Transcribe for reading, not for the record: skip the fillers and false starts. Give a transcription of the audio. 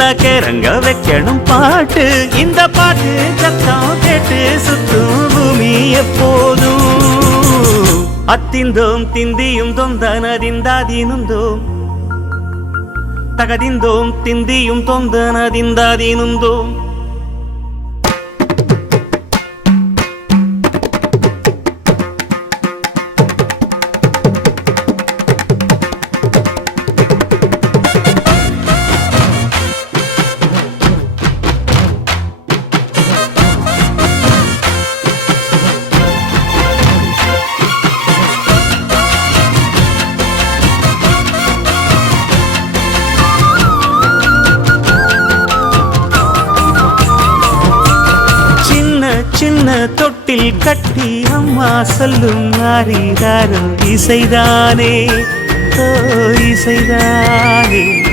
கிறங்க வைக்கணும் பாட்டு. இந்த பாட்டு சத்தம் கேட்டு சுத்தும் பூமி எப்போதும். அத்திந்தோம் திந்தியும் தொந்தனதிந்தாதீனுந்தோம் தகதிந்தோம் திந்தியும் தொந்தனதிந்தாதீனுந்தோம். சின்ன தொட்டில் கட்டி அம்மா சொல்லும் ஆரிதாரோ இசைதானே, ஓ இசைதானே.